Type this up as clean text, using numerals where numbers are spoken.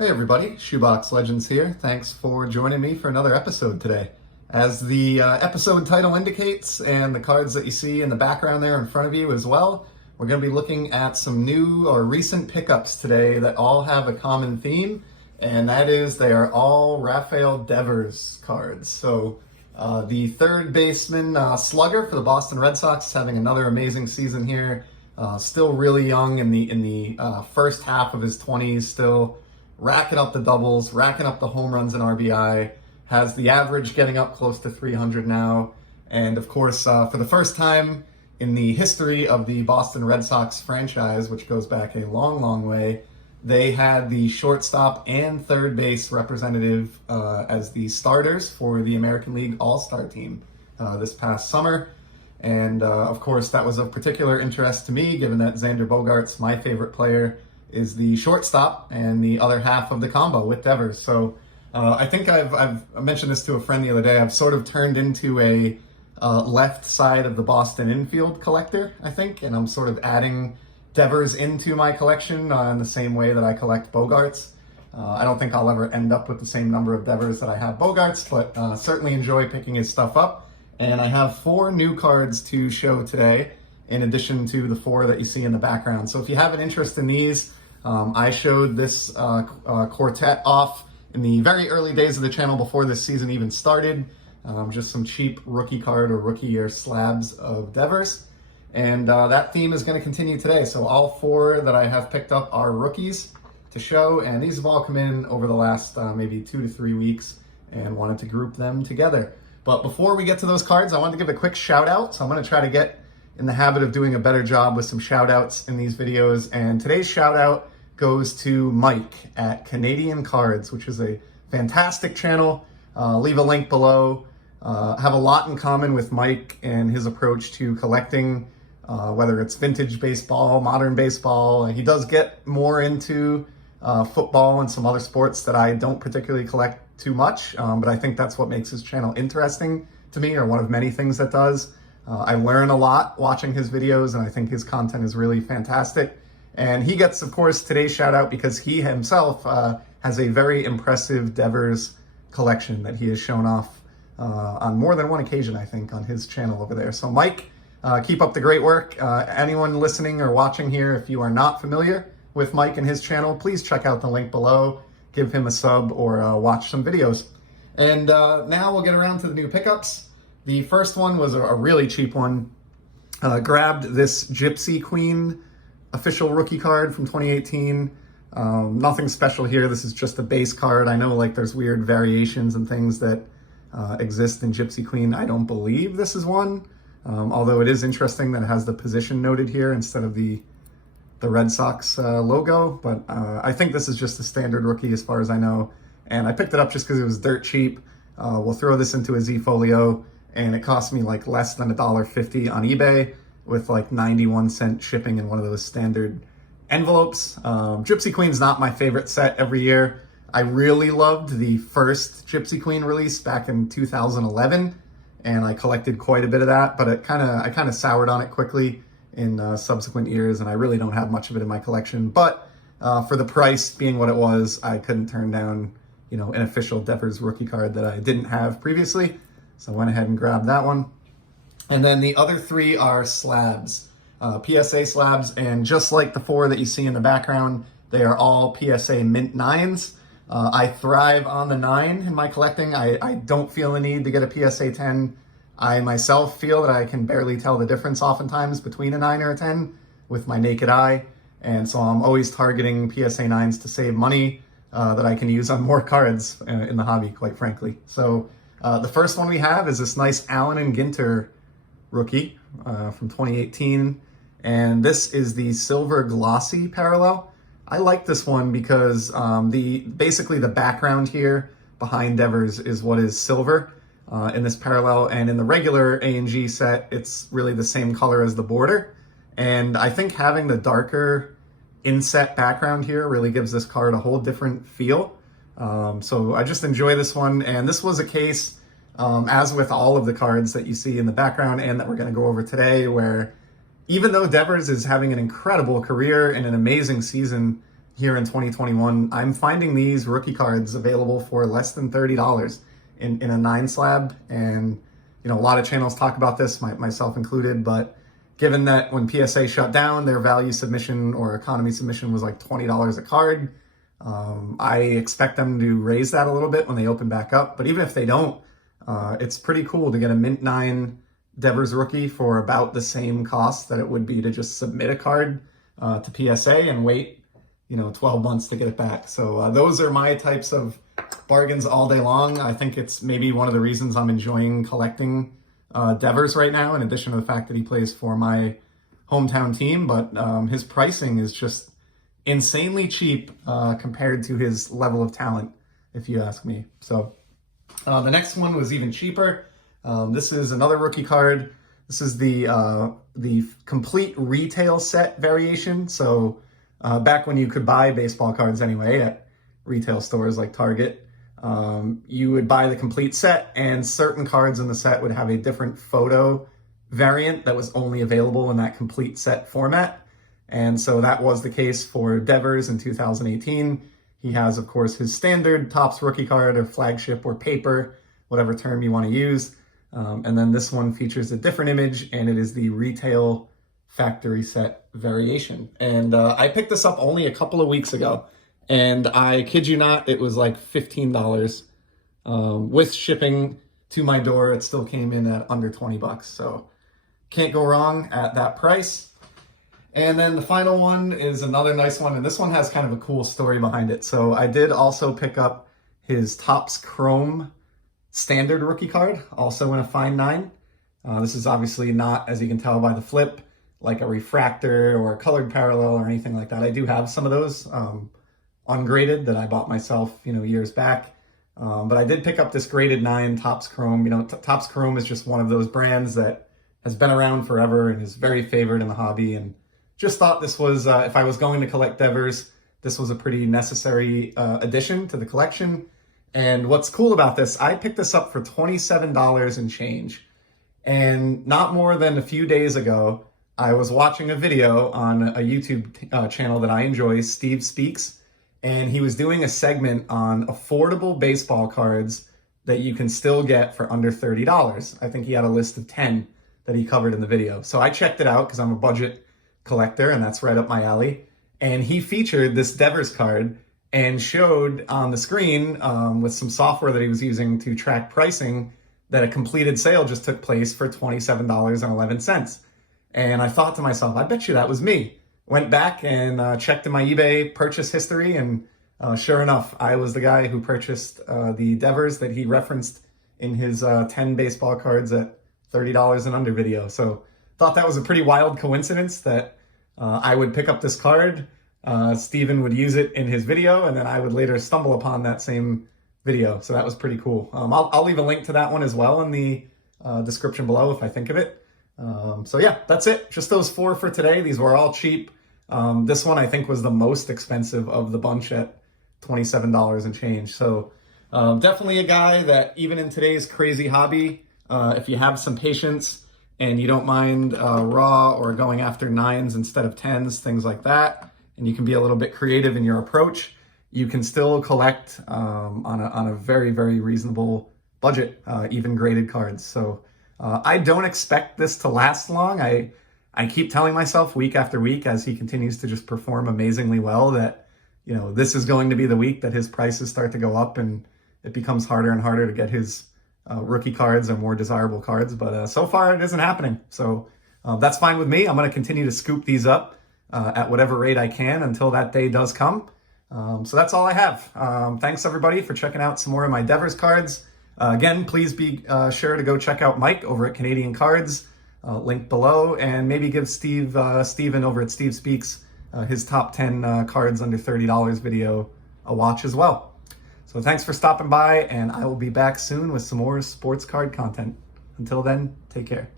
Hey everybody, Shoebox Legends here. Thanks for joining me for another episode today. As the episode title indicates, and the cards that you see in the background there in front of you as well, we're going to be looking at some new or recent pickups today that all have a common theme, and that is they are all Rafael Devers cards. So the third baseman slugger for the Boston Red Sox is having another amazing season here. Still really young in the first half of his 20s, still racking up the doubles, racking up the home runs and RBI, has the average getting up close to 300 now. And of course, for the first time in the history of the Boston Red Sox franchise, which goes back a long, long way, they had the shortstop and third base representative as the starters for the American League All-Star team this past summer. And of course, that was of particular interest to me, given that Xander Bogaerts, my favorite player, is the shortstop and the other half of the combo with Devers. So I think I've mentioned this to a friend the other day. I've sort of turned into a left side of the Boston infield collector, I think, and I'm sort of adding Devers into my collection in the same way that I collect Bogaerts. I don't think I'll ever end up with the same number of Devers that I have Bogaerts, but certainly enjoy picking his stuff up. And I have 4 new cards to show today, in addition to the 4 that you see in the background. So if you have an interest in these, I showed this quartet off in the very early days of the channel before this season even started. Just some cheap rookie card or rookie year slabs of Devers. And that theme is going to continue today. So all 4 that I have picked up are rookies to show. And these have all come in over the last maybe 2 to 3 weeks, and wanted to group them together. But before we get to those cards, I wanted to give a quick shout out. So I'm going to try to get in the habit of doing a better job with some shout outs in these videos. And today's shout out goes to Mike at Canadian Cards, which is a fantastic channel. Leave a link below. Have a lot in common with Mike and his approach to collecting, whether it's vintage baseball, modern baseball. He does get more into football and some other sports that I don't particularly collect too much, but I think that's what makes his channel interesting to me, or one of many things that does. I learn a lot watching his videos, and I think his content is really fantastic. And he gets, of course, today's shout out because he himself has a very impressive Devers collection that he has shown off on more than one occasion, I think, on his channel over there. So Mike, keep up the great work. Anyone listening or watching here, if you are not familiar with Mike and his channel, please check out the link below, give him a sub, or watch some videos. And now we'll get around to the new pickups. The first one was a really cheap one. Grabbed this Gypsy Queen official rookie card from 2018. Nothing special here. This is just a base card. I know like there's weird variations and things that exist in Gypsy Queen. I don't believe this is one, although it is interesting that it has the position noted here instead of the Red Sox logo. But I think this is just a standard rookie as far as I know. And I picked it up just because it was dirt cheap. We'll throw this into a Z-Folio, and it cost me like less than $1.50 on eBay, with like 91-cent shipping in one of those standard envelopes. Gypsy Queen's not my favorite set every year. I really loved the first Gypsy Queen release back in 2011, and I collected quite a bit of that, but I kind of soured on it quickly in subsequent years, and I really don't have much of it in my collection. But for the price being what it was, I couldn't turn down, an official Devers rookie card that I didn't have previously. So I went ahead and grabbed that one. And then the other 3 are slabs, PSA slabs. And just like the 4 that you see in the background, they are all PSA Mint 9s. I thrive on the 9 in my collecting. I don't feel the need to get a PSA 10. I myself feel that I can barely tell the difference oftentimes between a 9 or a 10 with my naked eye. And so I'm always targeting PSA 9s to save money that I can use on more cards in the hobby, quite frankly. So the first one we have is this nice Allen and Ginter rookie from 2018. And this is the silver glossy parallel. I like this one because basically the background here behind Devers is what is silver in this parallel. And in the regular A&G set, it's really the same color as the border. And I think having the darker inset background here really gives this card a whole different feel. So I just enjoy this one. And this was a case, as with all of the cards that you see in the background and that we're going to go over today, where even though Devers is having an incredible career and an amazing season, here in 2021, I'm finding these rookie cards available for less than $30 in a 9 slab. And, a lot of channels talk about this, myself included, but given that when PSA shut down, their value submission or economy submission was like $20 a card, I expect them to raise that a little bit when they open back up. But even if they don't, it's pretty cool to get a Mint 9 Devers rookie for about the same cost that it would be to just submit a card to PSA and wait, 12 months to get it back. So those are my types of bargains all day long. I think it's maybe one of the reasons I'm enjoying collecting Devers right now, in addition to the fact that he plays for my hometown team. But his pricing is just insanely cheap compared to his level of talent, if you ask me. So the next one was even cheaper. This is another rookie card. This is the complete retail set variation. So back when you could buy baseball cards anyway at retail stores like Target, you would buy the complete set, and certain cards in the set would have a different photo variant that was only available in that complete set format. And so that was the case for Devers in 2018. He has, of course, his standard Topps rookie card, or flagship, or paper, whatever term you want to use. And then this one features a different image, and it is the retail factory set variation. And I picked this up only a couple of weeks ago, and I kid you not, it was like $15 with shipping to my door. It still came in at under 20 bucks. So can't go wrong at that price. And then the final one is another nice one, and this one has kind of a cool story behind it. So I did also pick up his Topps Chrome standard rookie card, also in a fine 9. This is obviously not, as you can tell by the flip, like a refractor or a colored parallel or anything like that. I do have some of those ungraded that I bought myself, years back. But I did pick up this graded 9 Topps Chrome. Topps Chrome is just one of those brands that has been around forever and is very favored in the hobby. And just thought this was, if I was going to collect Devers, this was a pretty necessary addition to the collection. And what's cool about this, I picked this up for $27 and change. And not more than a few days ago, I was watching a video on a YouTube channel that I enjoy, Steve Speaks, and he was doing a segment on affordable baseball cards that you can still get for under $30. I think he had a list of 10 that he covered in the video. So I checked it out because I'm a budget collector, and that's right up my alley. And he featured this Devers card and showed on the screen with some software that he was using to track pricing that a completed sale just took place for $27.11. And I thought to myself, I bet you that was me. Went back and checked in my eBay purchase history, and sure enough, I was the guy who purchased the Devers that he referenced in his 10 baseball cards at $30 and under video. So thought that was a pretty wild coincidence that I would pick up this card, Steven would use it in his video, and then I would later stumble upon that same video. So that was pretty cool. I'll leave a link to that one as well in the description below if I think of it. So yeah, that's it. Just those 4 for today. These were all cheap. This one I think was the most expensive of the bunch at $27 and change. So definitely a guy that even in today's crazy hobby, if you have some patience and you don't mind raw or going after 9s instead of 10s, things like that, and you can be a little bit creative in your approach, you can still collect on a very, very reasonable budget, even graded cards. So I don't expect this to last long. I keep telling myself week after week as he continues to just perform amazingly well that, this is going to be the week that his prices start to go up and it becomes harder and harder to get his rookie cards and more desirable cards. But so far it isn't happening. So that's fine with me. I'm going to continue to scoop these up at whatever rate I can until that day does come. So that's all I have. Thanks everybody for checking out some more of my Devers cards. Again, please be sure to go check out Mike over at Canadian Cards, link below, and maybe give Steven over at Steve Speaks his top 10 cards under $30 video a watch as well. So thanks for stopping by, and I will be back soon with some more sports card content. Until then, take care.